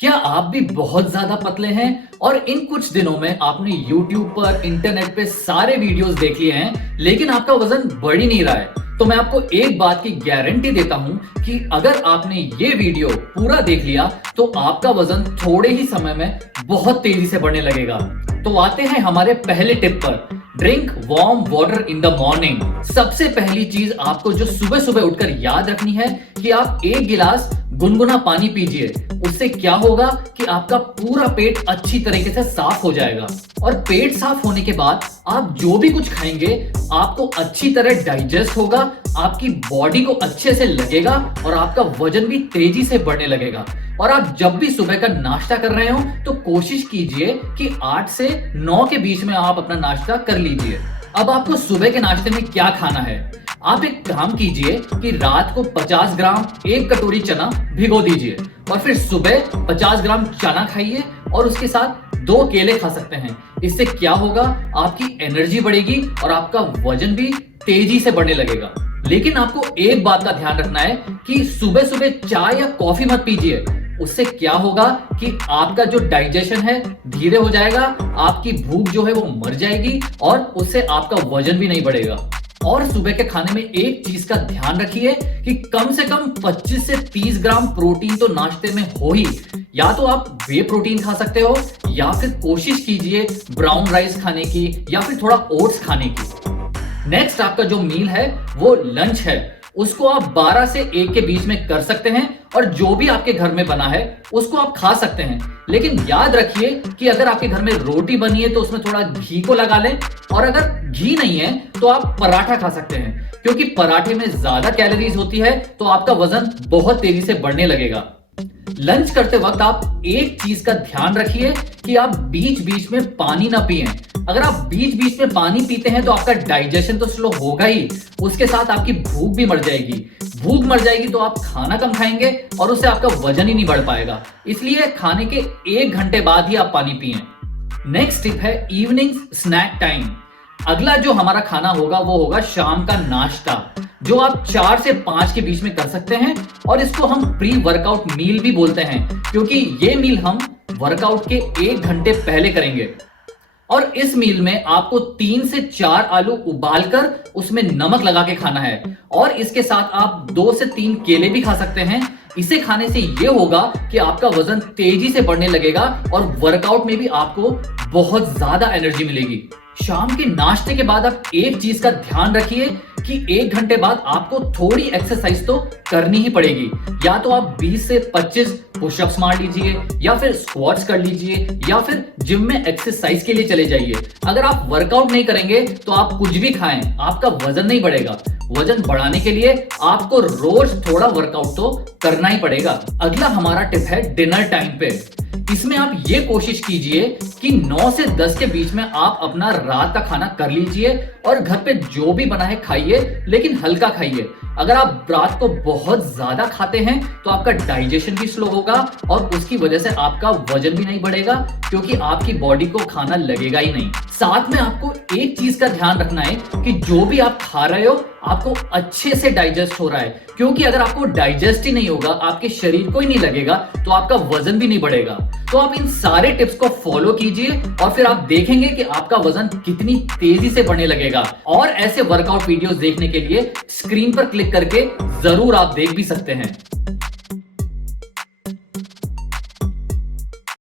क्या आप भी बहुत ज्यादा पतले हैं और इन कुछ दिनों में आपने YouTube पर इंटरनेट पे सारे वीडियोस देख लिए हैं लेकिन आपका वजन बढ़ ही नहीं रहा है? तो मैं आपको एक बात की गारंटी देता हूं कि अगर आपने ये वीडियो पूरा देख लिया तो आपका वजन थोड़े ही समय में बहुत तेजी से बढ़ने लगेगा। तो आते हैं हमारे पहले टिप पर। Drink warm water in the morning. सबसे पहली चीज आपको जो सुबह सुबह उठकर याद रखनी है कि आप एक गिलास गुनगुना पानी पीजिए। उससे क्या होगा कि आपका पूरा पेट अच्छी तरीके से साफ हो जाएगा और पेट साफ होने के बाद आप जो भी कुछ खाएंगे आपको अच्छी तरह डाइजेस्ट होगा, आपकी बॉडी को अच्छे से लगेगा और आपका वजन भी तेजी से बढ़ने लगेगा। और आप जब भी सुबह का नाश्ता कर रहे हो तो कोशिश कीजिए कि 8 से 9 के बीच में आप अपना नाश्ता कर लीजिए। अब आपको सुबह के नाश्ते में क्या खाना है? आप एक काम कीजिए कि रात को 50 ग्राम एक कटोरी चना भिगो दीजिए और फिर सुबह 50 ग्राम चना खाइए और उसके साथ 2 केले खा सकते हैं। इससे क्या होगा, आपकी एनर्जी बढ़ेगी और आपका वजन भी तेजी से बढ़ने लगेगा। लेकिन आपको एक बात का ध्यान रखना है कि सुबह सुबह चाय या कॉफी मत पीजिए। उससे क्या होगा कि आपका जो डाइजेशन है धीरे हो जाएगा, आपकी भूख जो है वो मर जाएगी और उससे आपका वजन भी नहीं बढ़ेगा। और सुबह के खाने में एक चीज का ध्यान रखिए कि कम से कम 25 से 30 ग्राम प्रोटीन तो नाश्ते में हो ही। या तो आप वे प्रोटीन खा सकते हो या फिर कोशिश कीजिए ब्राउन राइस खाने की या फिर थोड़ा ओट्स खाने की। नेक्स्ट आपका जो मील है वो लंच है। उसको आप 12 से 1 के बीच में कर सकते हैं और जो भी आपके घर में बना है उसको आप खा सकते हैं। लेकिन याद रखिए कि अगर आपके घर में रोटी बनी है तो उसमें थोड़ा घी को लगा लें और अगर घी नहीं है तो आप पराठा खा सकते हैं, क्योंकि पराठे में ज्यादा कैलोरीज होती है तो आपका वजन बहुत तेजी से बढ़ने लगेगा। लंच करते वक्त आप एक चीज का ध्यान रखिए कि आप बीच बीच में पानी ना पिएं। अगर आप बीच बीच में पानी पीते हैं तो आपका डाइजेशन तो स्लो होगा ही, उसके साथ आपकी भूख भी मर जाएगी। भूख मर जाएगी तो आप खाना कम खाएंगे और उससे आपका वजन ही नहीं बढ़ पाएगा। इसलिए खाने के 1 घंटे बाद ही आप पानी पिएं। नेक्स्ट टिप है इवनिंग स्नैक टाइम। अगला जो हमारा खाना होगा वो होगा शाम का नाश्ता, जो आप 4 से 5 के बीच में कर सकते हैं और इसको हम प्री वर्कआउट मील भी बोलते हैं, क्योंकि ये मील हम वर्कआउट के 1 घंटे पहले करेंगे। और इस मील में आपको 3 से 4 आलू उबालकर उसमें नमक लगा के खाना है और इसके साथ आप 2 से 3 केले भी खा सकते हैं। इसे खाने से ये होगा कि आपका वजन तेजी से बढ़ने लगेगा और वर्कआउट में भी आपको बहुत ज्यादा एनर्जी मिलेगी। शाम के नाश्ते के बाद आप एक चीज का ध्यान रखिए कि 1 घंटे बाद आपको थोड़ी एक्सरसाइज तो करनी ही पड़ेगी। या तो आप 20 से 25 पुशअप्स मार लीजिए या फिर स्क्वाट्स कर लीजिए या फिर जिम में एक्सरसाइज के लिए चले जाइए। अगर आप वर्कआउट नहीं करेंगे तो आप कुछ भी खाएं, आपका वजन नहीं बढ़ेगा। वजन बढ़ाने के लिए आपको रोज थोड़ा वर्कआउट तो करना ही पड़ेगा। अगला हमारा टिप है डिनर टाइम पे। इसमें आप ये कोशिश कीजिए कि 9 से 10 के बीच में आप अपना रात का खाना कर लीजिए और घर पे जो भी बना है खाइए, लेकिन हल्का खाइए। अगर आप रात को बहुत ज्यादा खाते हैं तो आपका डाइजेशन भी स्लो होगा और उसकी वजह से आपका वजन भी नहीं बढ़ेगा, क्योंकि आपकी बॉडी को खाना लगेगा ही नहीं। साथ में आपको एक चीज का ध्यान रखना है कि जो भी आप खा रहे हो आपको अच्छे से डाइजेस्ट हो रहा है, क्योंकि अगर आपको डाइजेस्ट ही नहीं होगा, आपके शरीर को ही नहीं लगेगा तो आपका वजन भी नहीं बढ़ेगा। तो आप इन सारे टिप्स को फॉलो कीजिए और फिर आप देखेंगे कि आपका वजन कितनी तेजी से बढ़ने लगेगा। और ऐसे वर्कआउट वीडियोस देखने के लिए स्क्रीन पर क्लिक करके जरूर आप देख भी सकते हैं।